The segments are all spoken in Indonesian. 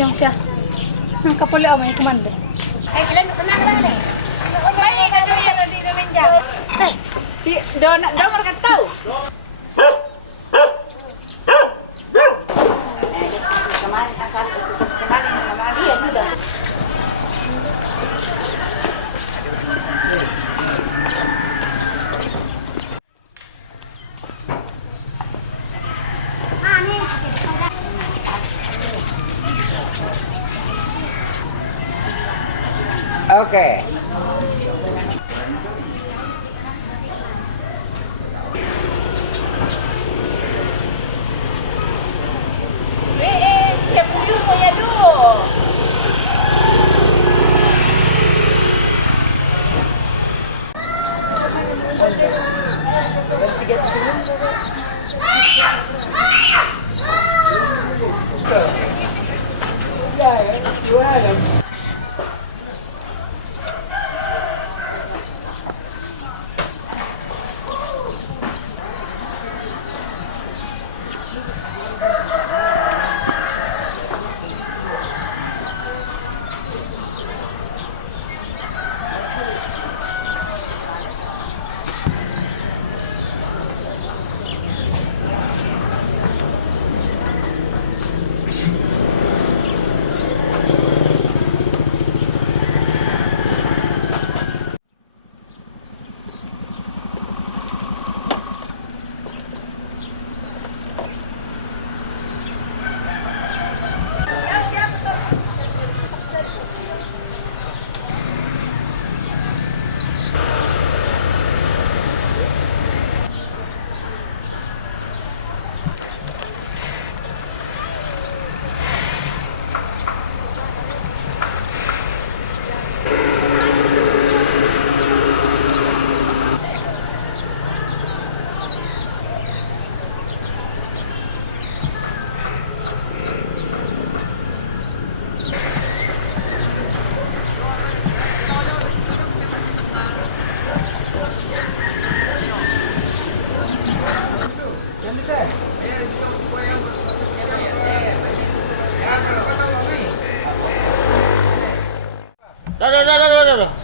Yang siya. Nang kapuli ako may kumanda. Ay, ilan ko na ba rin? May ano yan na dito rin dyan. Ay, doon markataw. Oke. Siap buyur mo yan doon.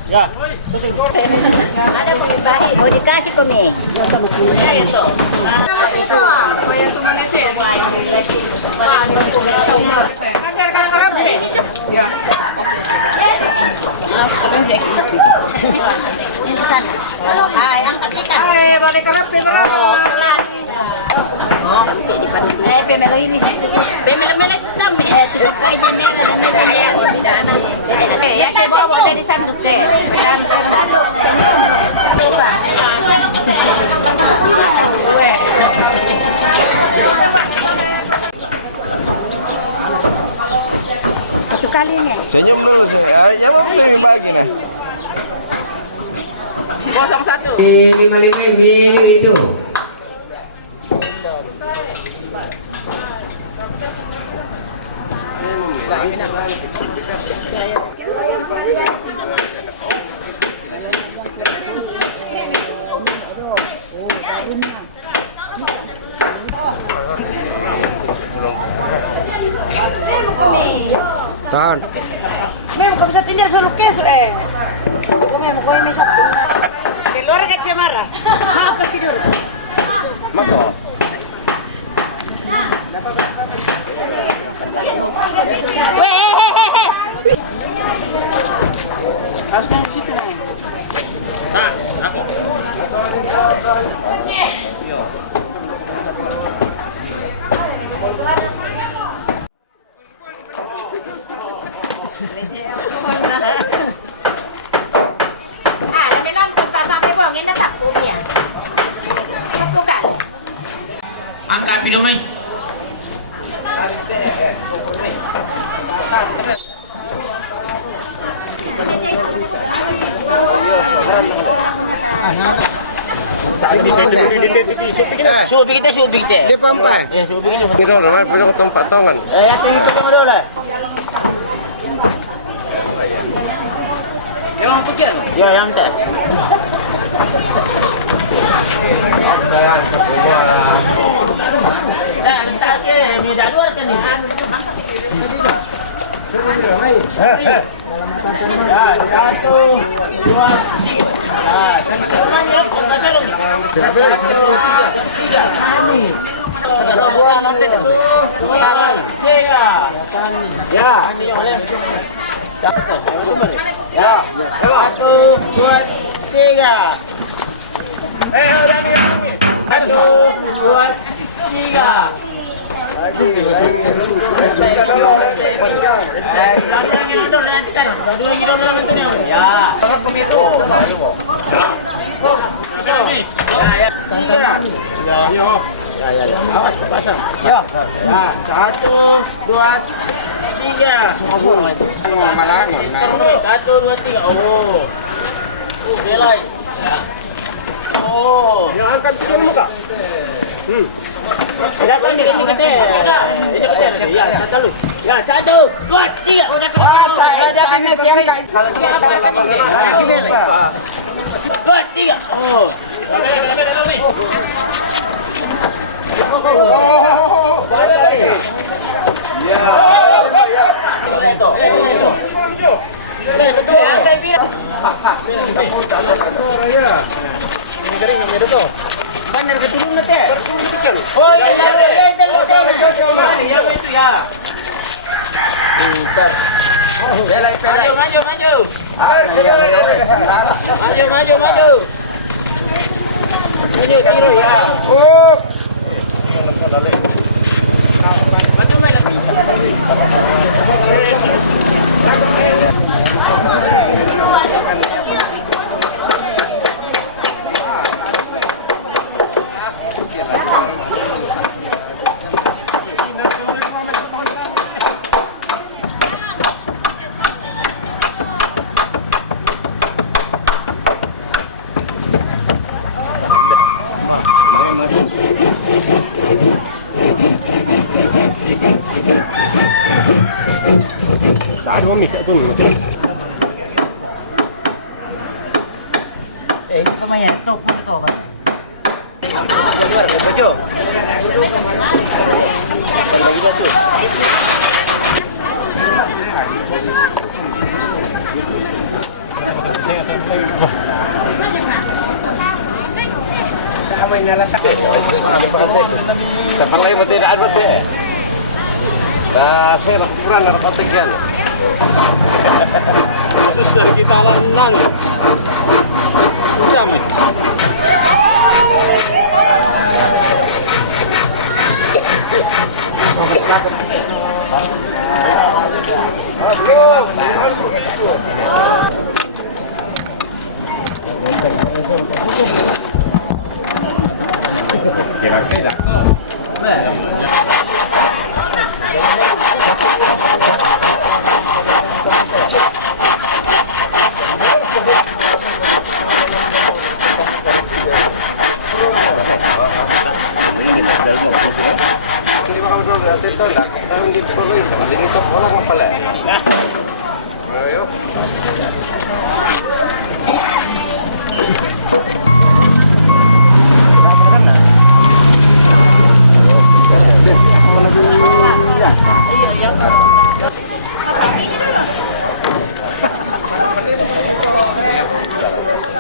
Ya. Ada pagbahi, mau dikasih kami. Ya itu. Itu apa yang tuh mana sih? Ada kan kerap deh. Ya. Yes. Maaf, kalau jadi itu. Ini sana. Hai, angkat kita. Hai, balik kerap ini. Oh, kelar. Oh, di depan. Pemelo ini. Pemelo stam. Kayak ini. Kayak bidana. Ya, kayak bawa dari sanduk deh. Satu kali nih. Senyum dulu. Ya mau bagi kan. 01. 55 mili itu. Tahan. Memang kau bisa tinggal solo keso Kau memang kau ini satu. Keluar ke cemara. Apa sih dulu? Mako. Harus kan situ. Nah, aku. Angkat video mai. Subi kita. Dia pampai. Ya subi kita. Kita udah pindah ke tempat tangan. Yakin itu kan ada lah. Yang pekian. Ya yang teh. Oke, semua. Entar ke bida luar kan ni.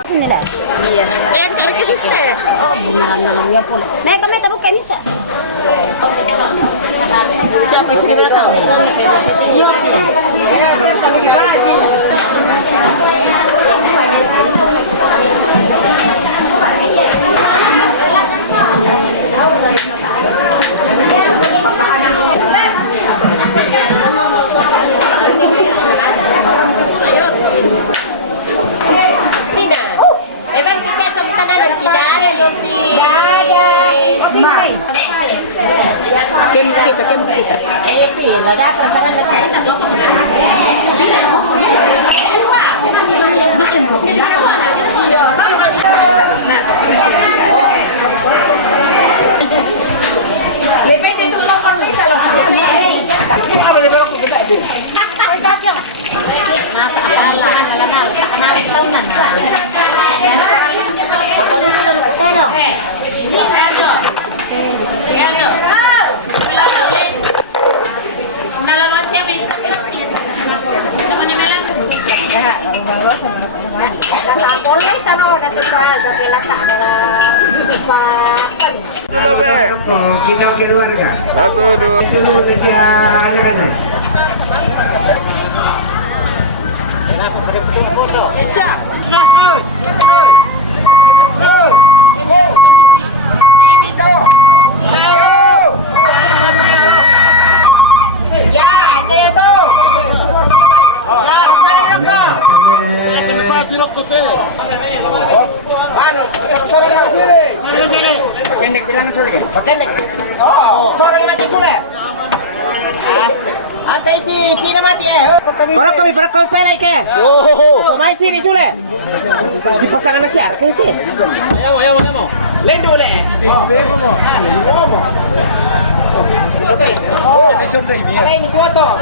Sini dah. Yang cari ke suster. Naik kami tak buka ni sah. Siapa yang kena tahu? Iya, ya, kami gaji. Emang kita semkan anak kita ada Mai. Kem kita. Ayo pi, lada kesaran lada. Lepet itu lokon bisa loh. Apa dia belok kita itu? Masa ala kenal tahunan. Kita keluarga. Seluruh Indonesia anak-anak. Berapa pera ke? Mai sini sule. Si pasangan nasi ar ke ti? Ayo. Lendo le. Ay, mi kuoto.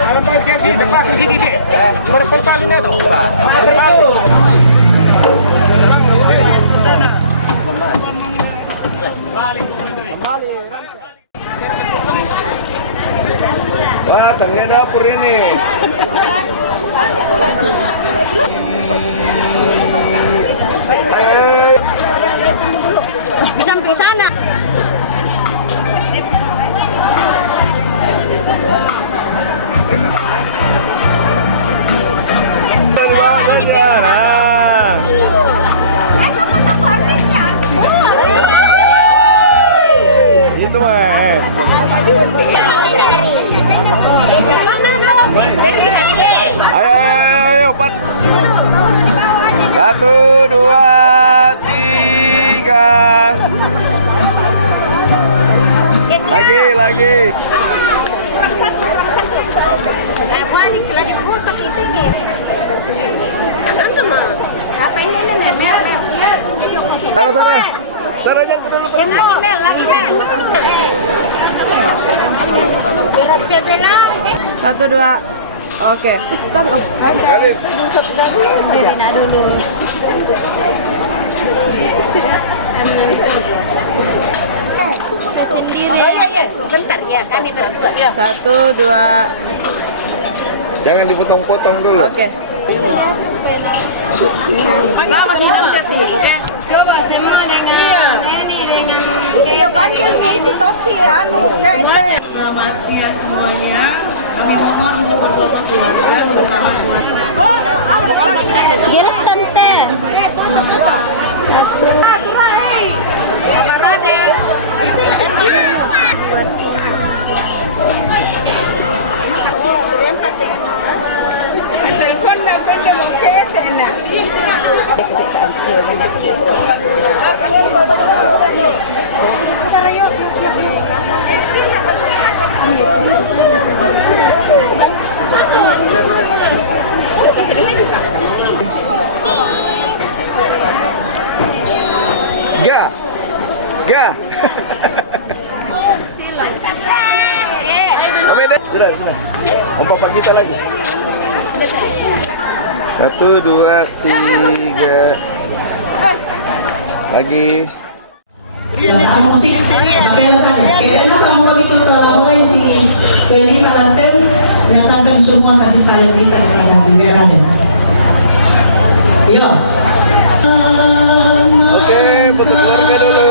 Wah, tengah dapur ini. Di samping sana. Dari bawah saja. Nah. Gitu mah. Ayo, 1, 2, 3. Lagi. Kurang satu. Balik lagi butuh itu nih. Apa ini nih? Merah. Sana aja dulu. Lagi dulu. Gerak sebelah. 1, 2. Oke. Rina dulu. Sendiri. Oh iya. Bentar ya, kami berdua. 1, 2. Jangan dipotong-potong dulu. Oke. Sama di dalam coba semua dengan ini dengan Selamat siang semuanya. Kami mohon untuk berfoto keluarga bersama keluarga. Gerak tante. Satu. Telepon dan benda mungkin enak. Ga. Sudah. Om papa kita lagi. 1, 2, 3. Lagi. Ang musik tabela sa kailan sa mga dito talaga ay si Pwede Malanten dinatanggal semua kasih sayang kita kepada Raden. Yo. Oke, foto keluarga dulu.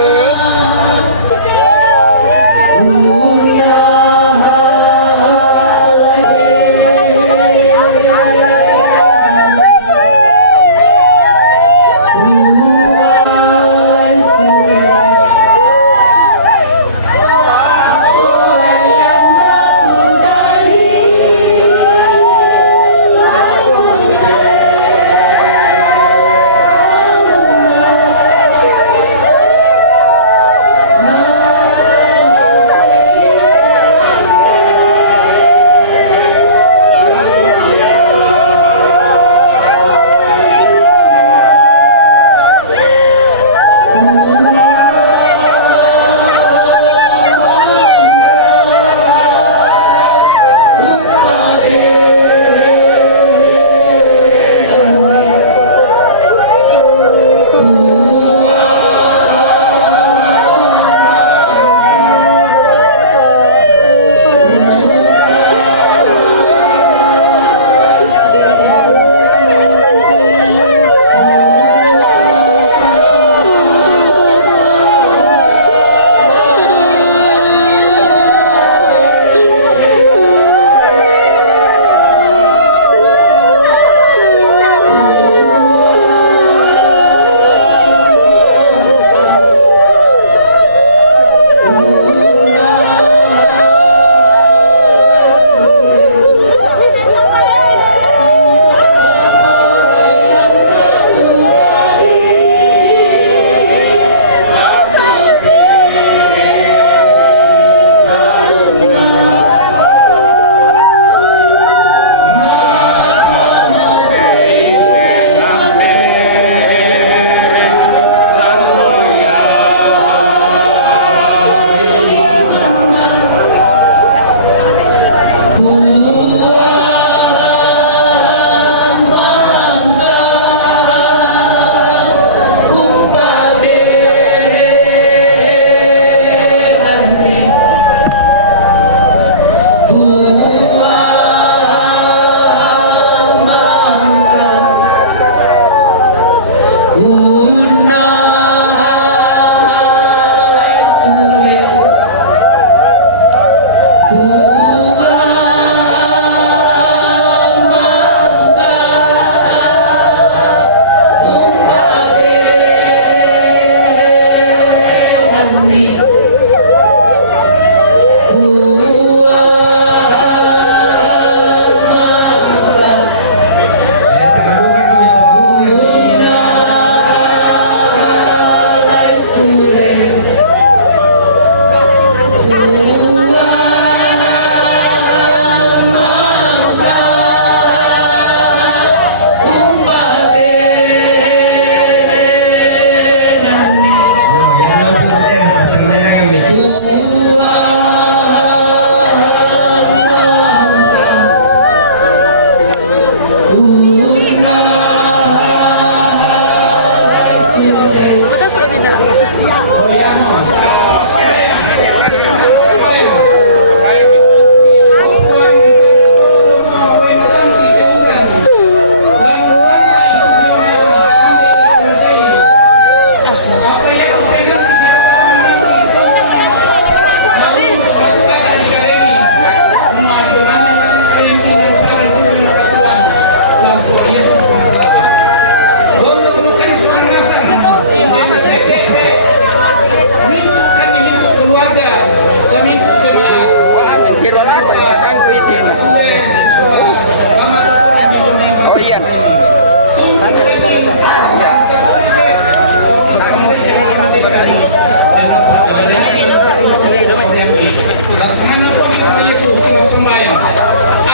dan semanapun kita Yesus kita sembahyang.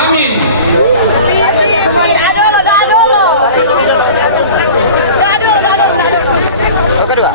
Amin. Kedua.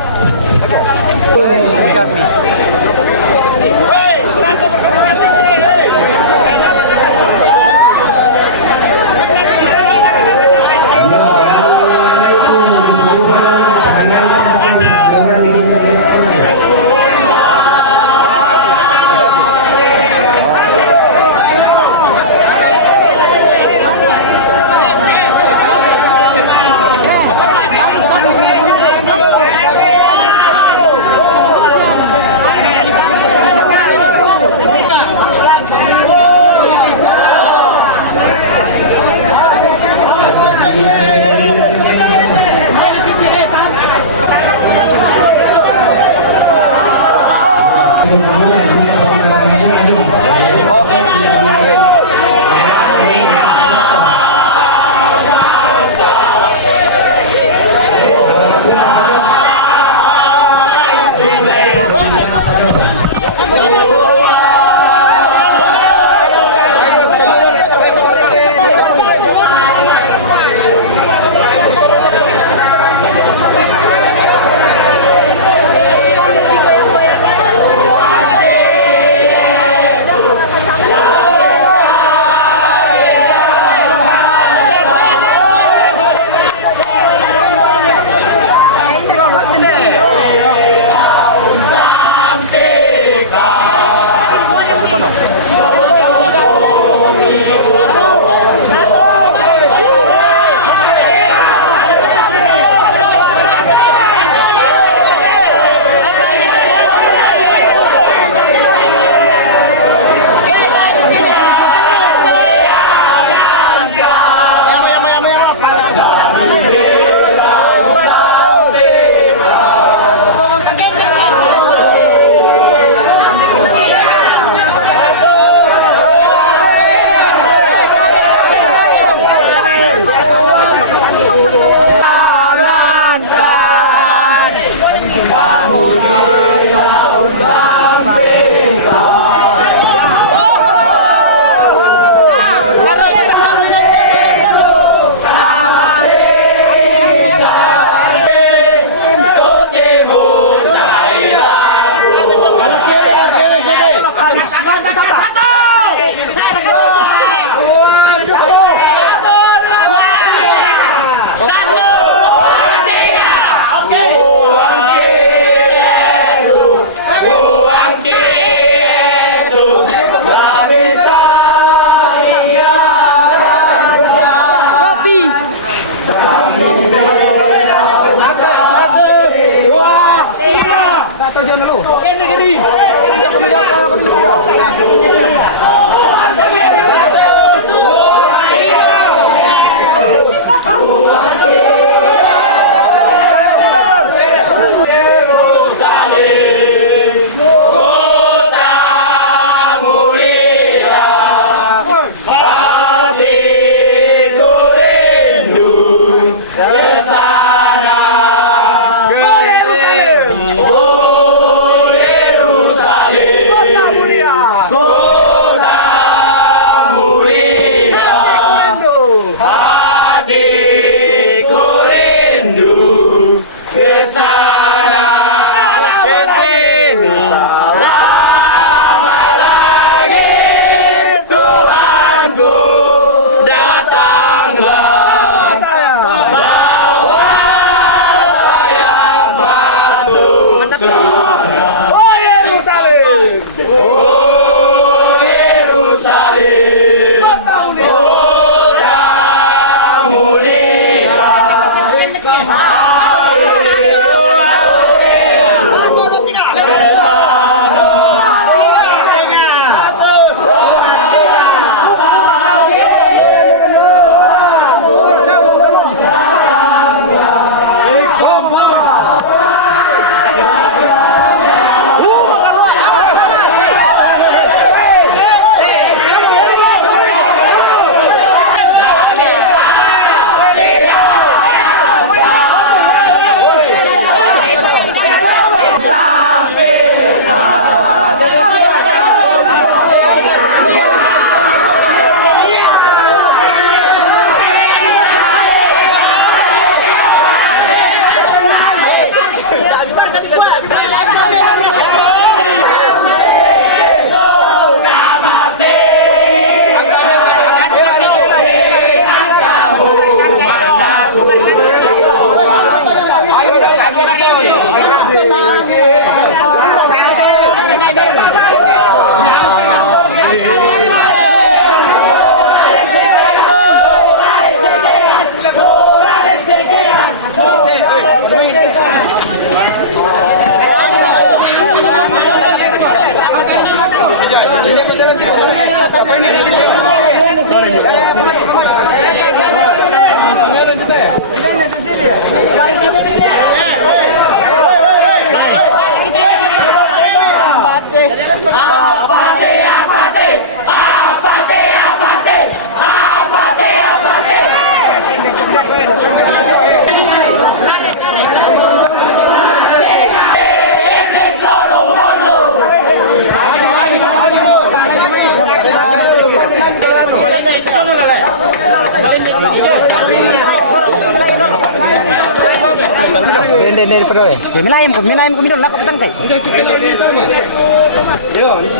Milayam ko minum lako petang teh.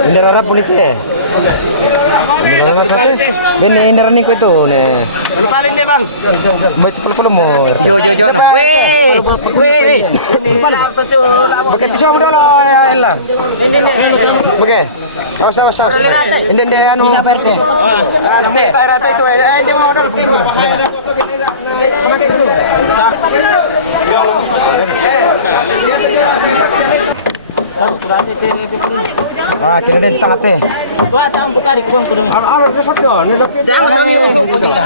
Indera pun itu. Indera mas satu. Bene indera ni ko itu nih. Paling deh bang. Mau itu pelu mau. Apa? Pakai pisau dulu ya. Pakai. Awas. Ini dia anu. Bisa perte. Rata itu. Dia mau dulu. Ah, kira dia tengah teh. Alat resort yo, ni lokit.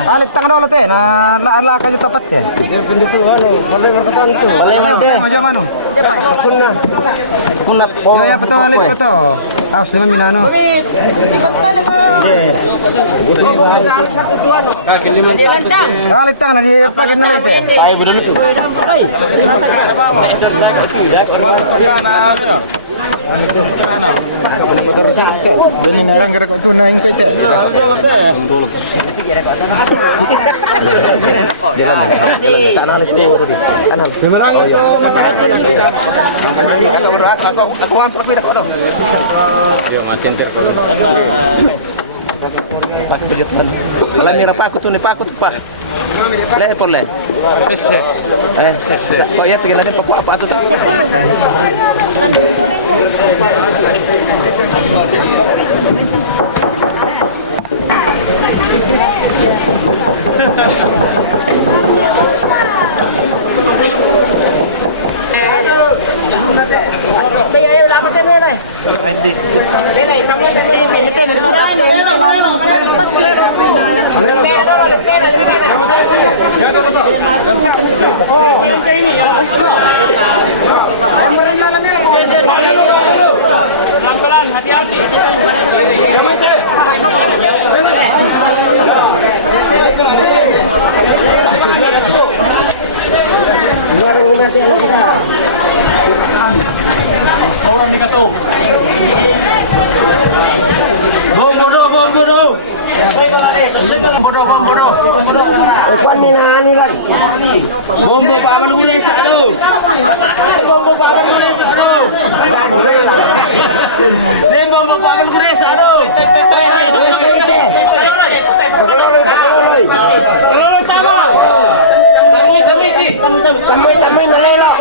Alat tangan dulu teh, nah kaya tepat teh. Dia bentuk anu, balai berkatan tu. Balai mana? Macam mana? Kunna. Ya betul. Awas lima minano. Kaki lima. Alat tangan dia pakai nanti. Ayo dulu tu. Kalau mira paku tu pak. Leh boleh. Kok ya tinggal ada apa tu tak. Bombo pa aman uli sa ano. Bombo pa aman uli sa ano. Bombo pa aman uli sa ano. Tamay malelo.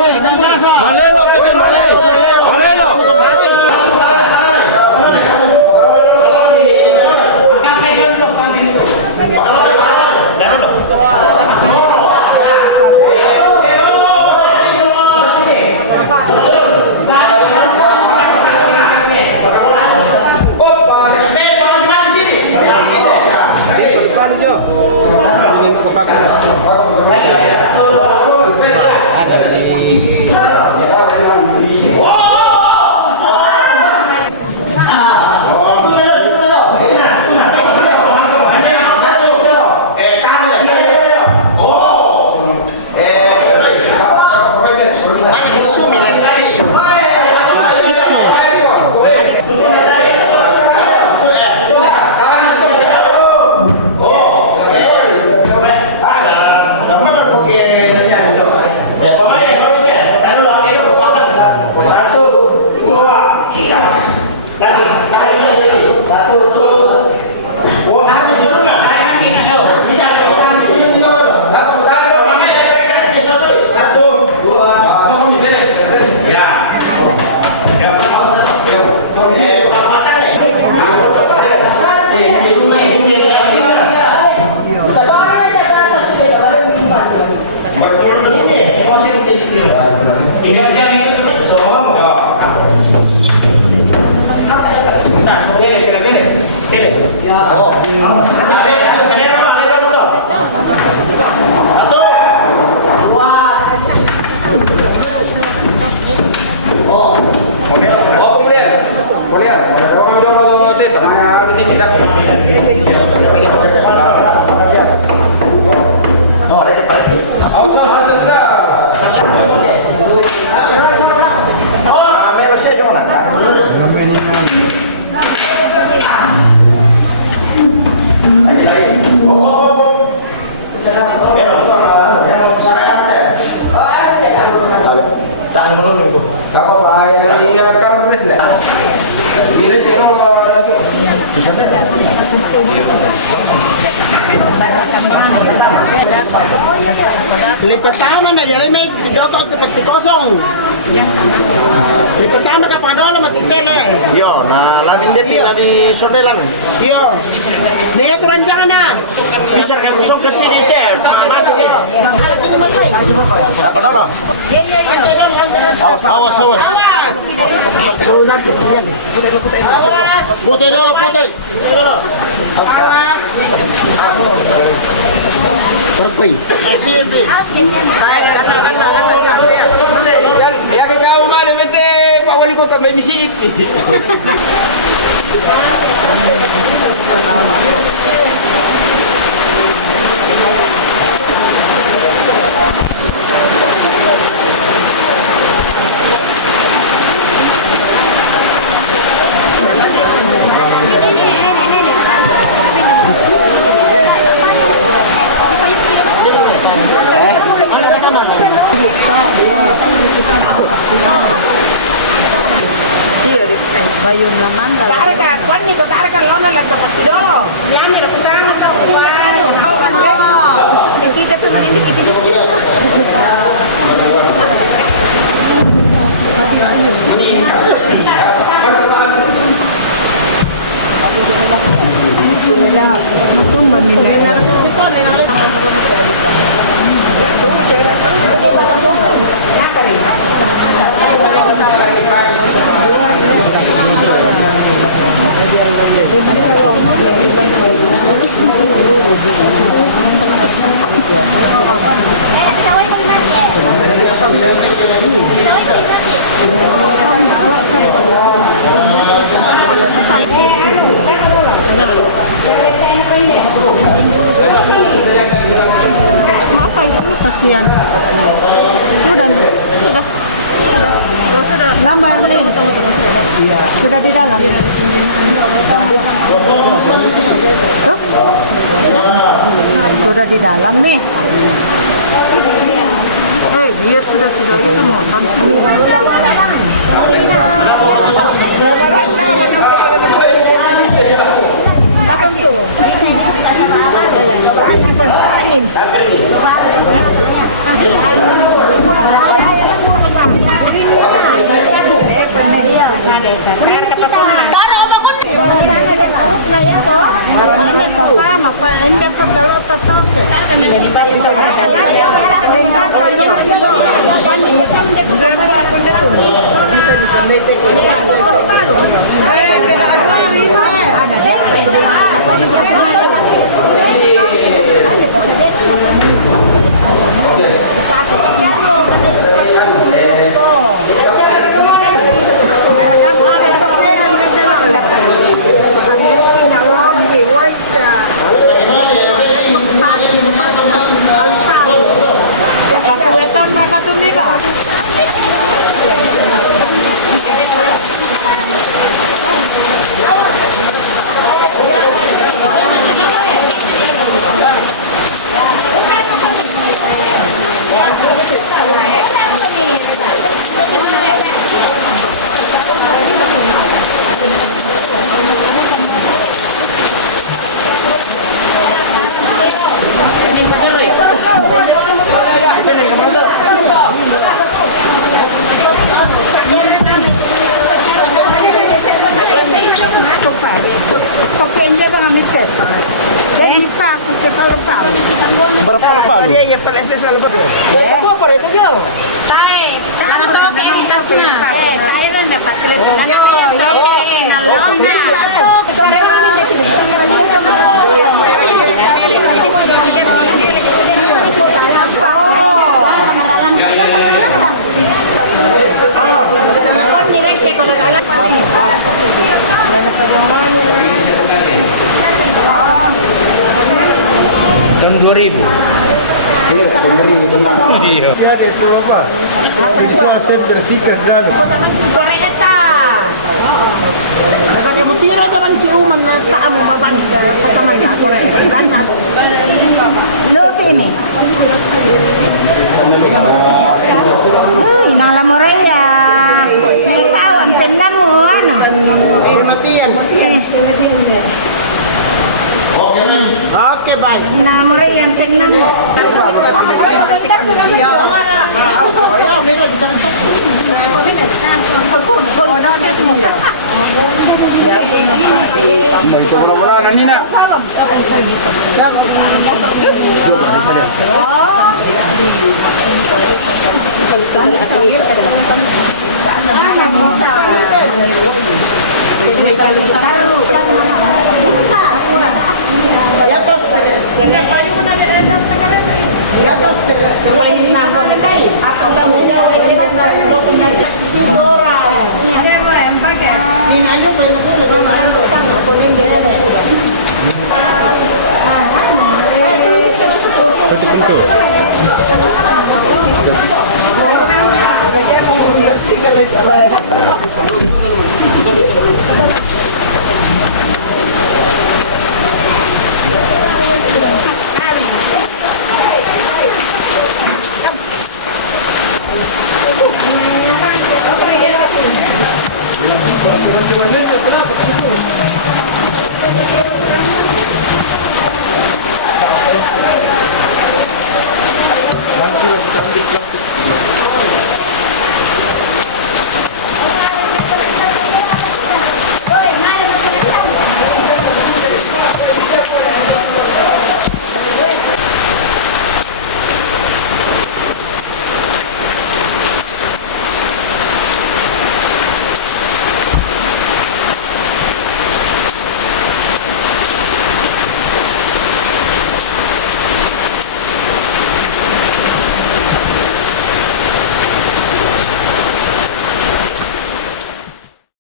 Oh, kemudian. Lipat tama na dia may dokot ke pati kosong. Lipat tama ka padolo matitele. Yo, nah lamin dia tinggal di sondelan. Yo. Nih aturan jangan na. Bisa kan kosong ke sini teh, mati dia. Awas. Awas. Putih dulu. Awas. Sini. Ya que kau mana bete Pak Wali Kota Bendisi. Yo, Tahun 2000. Iya. Ya, deh, itu apa? Jadi soal saya bersihkan dalam. Koreta. Oo. Nagkakabutira naman si Uman na saan mo mabanda sa kamanya. Koreta. Inala mo rin yan. Ikaw, ganda mo, ano? Matiyan. Okay rin. Okay, bye. Inala mo rin yan, tingnan mo. Mau itu bola-bola nanti nak. Itu.